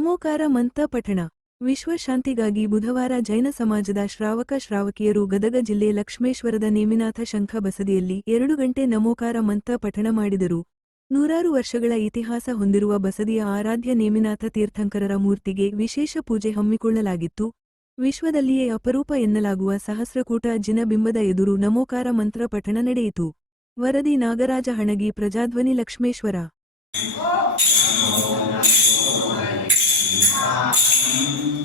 ನಮೋಕಾರ ಮಂತ್ರ ಪಠಣ. ವಿಶ್ವ ಶಾಂತಿಗಾಗಿ ಬುಧವಾರ ಜೈನ ಸಮಾಜದ ಶ್ರಾವಕ ಶ್ರಾವಕಿಯರು ಗದಗ ಜಿಲ್ಲೆ ಲಕ್ಷ್ಮೇಶ್ವರದ ನೇಮಿನಾಥ ಶಂಖ ಬಸದಿಯಲ್ಲಿ ಎರಡು ಗಂಟೆ ನಮೋಕಾರ ಮಂತ ಪಠಣ ಮಾಡಿದರು. ನೂರಾರು ವರ್ಷಗಳ ಇತಿಹಾಸ ಹೊಂದಿರುವ ಬಸದಿಯ ಆರಾಧ್ಯ ನೇಮಿನಾಥ ತೀರ್ಥಂಕರರ ಮೂರ್ತಿಗೆ ವಿಶೇಷ ಪೂಜೆ ಹಮ್ಮಿಕೊಳ್ಳಲಾಗಿತ್ತು. ವಿಶ್ವದಲ್ಲಿಯೇ ಅಪರೂಪ ಎನ್ನಲಾಗುವ ಸಹಸ್ರಕೂಟ ಜಿನಬಿಂಬದ ಎದುರು ನಮೋಕಾರ ಮಂತ್ರ ಪಠಣ ನಡೆಯಿತು. ವರದಿ ನಾಗರಾಜ ಹಣಗಿ ಪ್ರಜಾಧ್ವನಿ ಲಕ್ಷ್ಮೇಶ್ವರ.